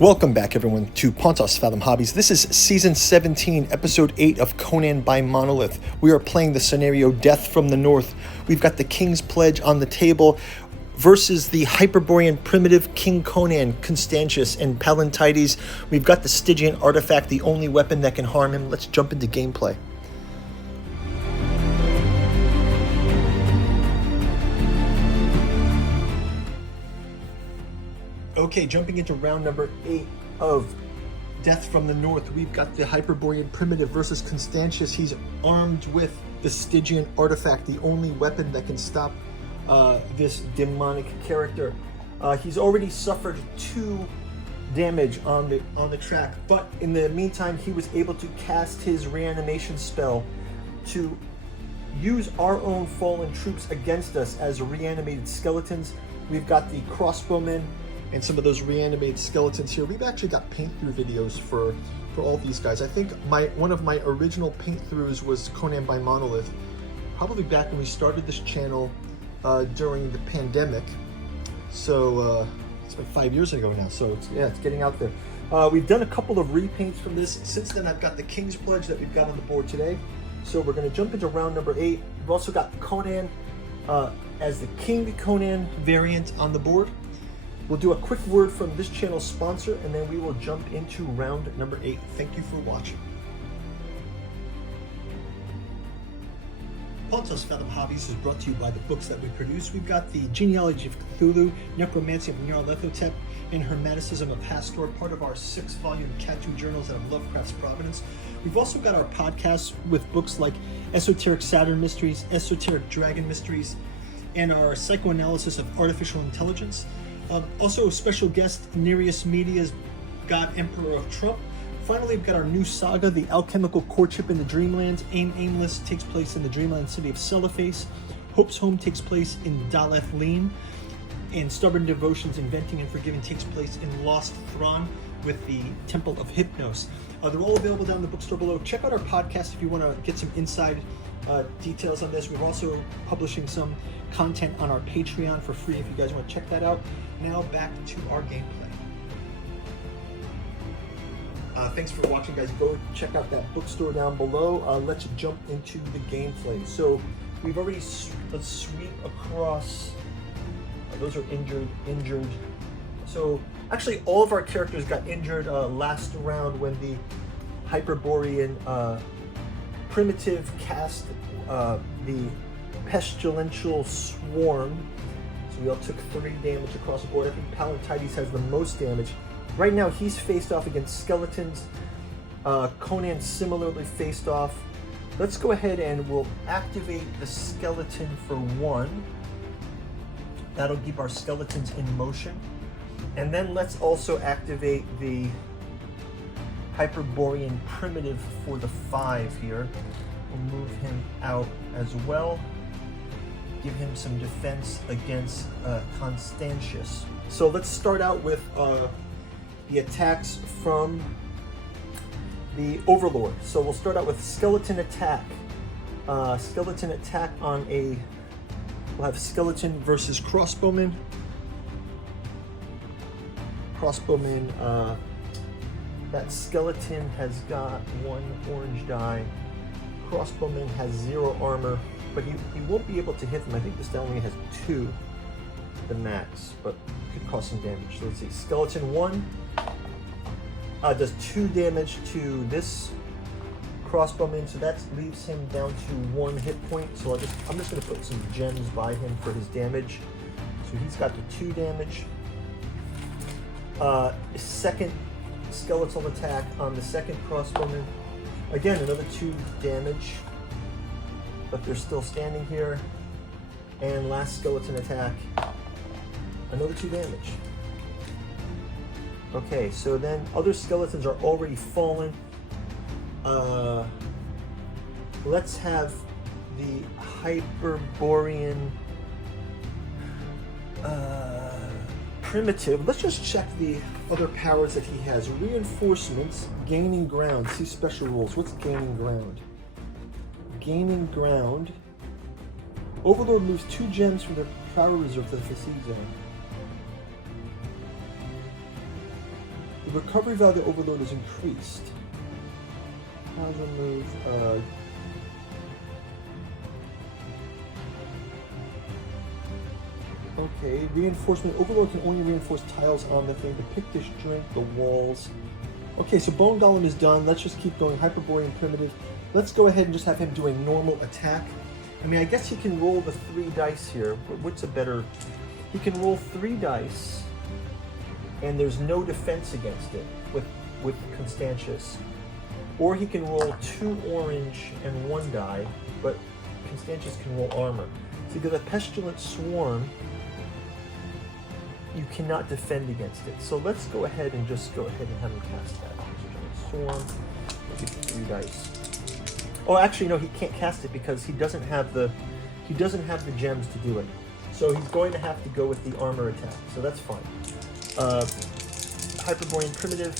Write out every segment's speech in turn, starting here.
Welcome back, everyone, to Pontos Fathom Hobbies. This is Season 17, Episode 8 of Conan by Monolith. We are playing the scenario Death from the North. We've got the King's Pledge on the table versus the Hyperborean primitive King Conan, Constantius, and Pallantides. We've got the Stygian artifact, the only weapon that can harm him. Let's jump into gameplay. Okay, jumping into round number 8 of Death from the North, we've got the Hyperborean primitive versus Constantius. He's armed with the Stygian artifact, the only weapon that can stop this demonic character. He's already suffered 2 damage on the track, but in the meantime, he was able to cast his reanimation spell to use our own fallen troops against us as reanimated skeletons. We've got the crossbowmen and some of those reanimated skeletons here. We've actually got paint-through videos for all these guys. I think one of my original paint-throughs was Conan by Monolith, probably back when we started this channel during the pandemic. So it's been 5 years ago now, so it's getting out there. We've done a couple of repaints from this. Since then, I've got the King's Pledge that we've got on the board today. So we're gonna jump into round number 8. We've also got Conan as the King Conan variant on the board. We'll do a quick word from this channel's sponsor, and then we will jump into round number 8. Thank you for watching. Pontos Fathom Hobbies is brought to you by the books that we produce. We've got the Genealogy of Cthulhu, Necromancy of Nyarlathotep, and Hermeticism of Hastur, part of our 6-volume Catu journals out of Lovecraft's Providence. We've also got our podcasts with books like Esoteric Saturn Mysteries, Esoteric Dragon Mysteries, and our Psychoanalysis of Artificial Intelligence. Also, special guest, Nereus Media's God Emperor of Trump. Finally, we've got our new saga, The Alchemical Courtship in the Dreamlands. Aimless takes place in the dreamland city of Celiphace. Hope's Home takes place in Daleth Leen. And Stubborn Devotions, Inventing and Forgiving takes place in Lost Thron with the Temple of Hypnos. They're all available down in the bookstore below. Check out our podcast if you want to get some inside details on this. We're also publishing some content on our Patreon for free if you guys want to check that out. Now back to our gameplay. Thanks for watching, guys. Go check out that bookstore down below. Let's jump into the gameplay. So we've already, let's sweep across. Those are injured. So actually all of our characters got injured last round when the Hyperborean primitive cast the pestilential swarm. So we all took 3 damage across the board. I think Pallantides has the most damage. Right now he's faced off against skeletons. Conan similarly faced off. Let's go ahead and we'll activate the skeleton for 1. That'll keep our skeletons in motion. And then let's also activate the Hyperborean primitive for the 5 here. We'll move him out as well. Give him some defense against Constantius. So let's start out with the attacks from the Overlord. So we'll start out with skeleton attack. Skeleton attack on a... We'll have skeleton versus crossbowman. Crossbowman, that skeleton has got 1 orange die. Crossbowman has 0 armor, but he won't be able to hit them. I think this down only has 2, the max, but could cause some damage. So let's see, skeleton 1 does 2 damage to this crossbowman, so that leaves him down to 1 hit point. So I'm just going to put some gems by him for his damage. So he's got the 2 damage. Second skeletal attack on the second crossbowman. Again, another 2 damage, but they're still standing here. And last skeleton attack, another 2 damage. Okay, so then other skeletons are already fallen. Let's have the Hyperborean primitive. Let's just check the other powers that he has. Reinforcements, gaining ground. See special rules. What's gaining ground? Gaining ground. Overlord moves 2 gems from their power reserve to the fatigue zone. The recovery value overload is increased. How's remove? Okay, reinforcement. Overload can only reinforce tiles on the thing. The pick, dish, drink, the walls. Okay, so Bone Golem is done. Let's just keep going. Hyperborean Primitive. Let's go ahead and just have him do a normal attack. I mean, I guess he can roll the 3 dice here. What's a better... He can roll 3 dice, and there's no defense against it with Constantius. Or he can roll 2 orange and 1 die, but Constantius can roll armor. So you get a Pestilent Swarm. You cannot defend against it. So let's go ahead and just go ahead and have him cast that. Swarm. Give 3 dice. Oh, actually, no, he can't cast it because he doesn't have the gems to do it. So he's going to have to go with the armor attack. So that's fine. Hyperborean Primitive.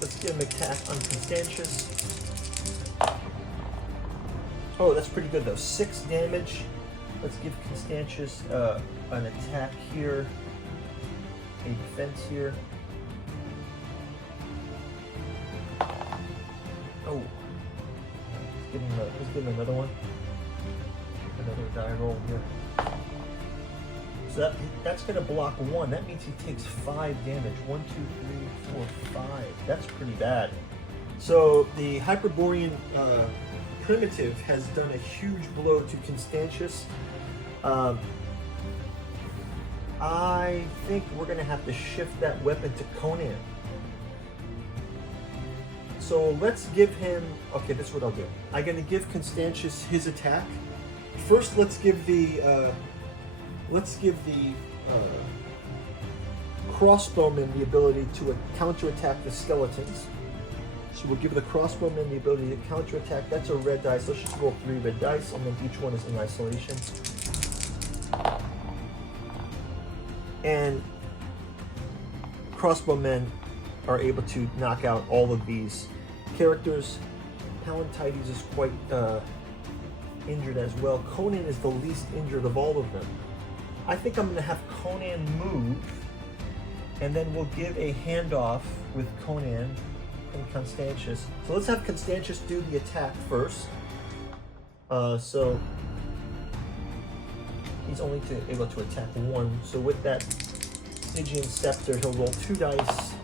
Let's give him attack on Constantius. Oh, that's pretty good though. 6 damage. Let's give Constantius an attack here. A defense here. Oh. Let's give him another one. Another die roll here. So that's going to block 1. That means he takes 5 damage. 1, 2, 3, 4, 5. That's pretty bad. So the Hyperborean Primitive has done a huge blow to Constantius. I think we're going to have to shift that weapon to Conan. So let's give him, okay, this is what I'll do. I'm going to give Constantius his attack. First, let's give the crossbowman the ability to counterattack the skeletons. So we'll give the crossbowman the ability to counterattack. That's a red dice. Let's just roll 3 red dice, and then each one is in isolation. And crossbowmen are able to knock out all of these characters. Pallantides is quite injured as well. Conan is the least injured of all of them. I think I'm going to have Conan move, and then we'll give a handoff with Conan and Constantius. So let's have Constantius do the attack first. So he's only able to attack 1. So with that Stygian Scepter, he'll roll 2 dice.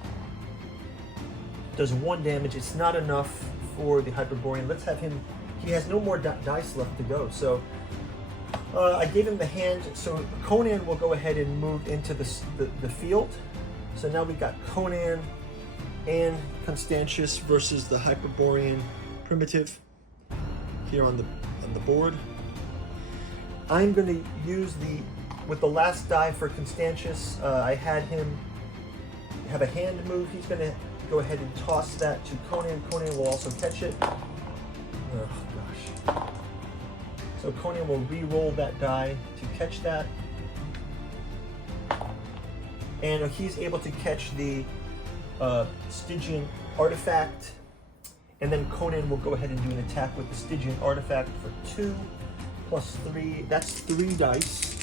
Does 1 damage. It's not enough for the Hyperborean. Let's have him. He has no more dice left to go. So I gave him the hand. So Conan will go ahead and move into the field. So now we got Conan and Constantius versus the Hyperborean Primitive here on the board. I'm going to use with the last die for Constantius. I had him have a hand move. He's going to go ahead and toss that to Conan. Conan will also catch it. Oh gosh. So Conan will re-roll that die to catch that. And he's able to catch the Stygian Artifact. And then Conan will go ahead and do an attack with the Stygian Artifact for 2 plus 3. That's 3 dice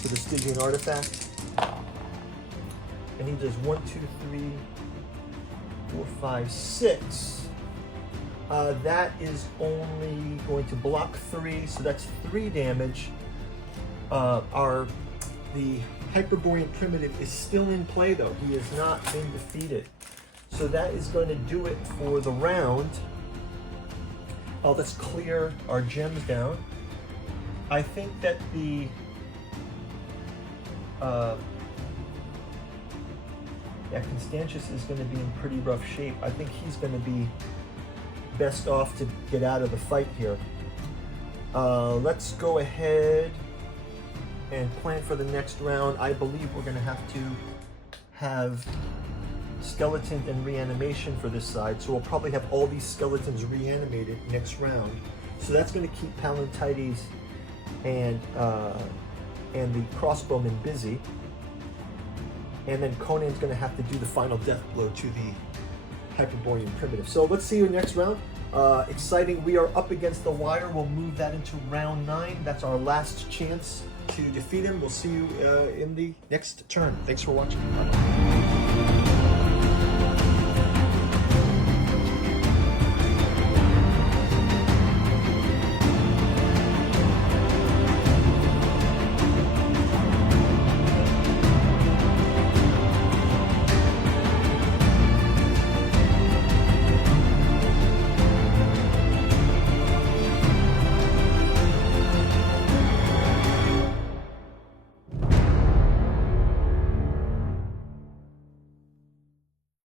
for the Stygian Artifact. And he does 1, 2, 3, 4, 5, 6. That is only going to block 3, so that's 3 damage. The Hyperborean Primitive is still in play though. He has not been defeated. So that is going to do it for the round. Let's clear our gems down. I think that the Constantius is going to be in pretty rough shape. I think he's going to be best off to get out of the fight here. Let's go ahead and plan for the next round. I believe we're going to have skeleton and reanimation for this side, so we'll probably have all these skeletons reanimated next round. So that's going to keep Pallantides and the crossbowmen busy. And then Conan's going to have to do the final death blow to the Hyperborean Primitive. So let's see you next round. Exciting. We are up against the wire. We'll move that into round 9. That's our last chance to defeat him. We'll see you in the next turn. Thanks for watching. Bye-bye.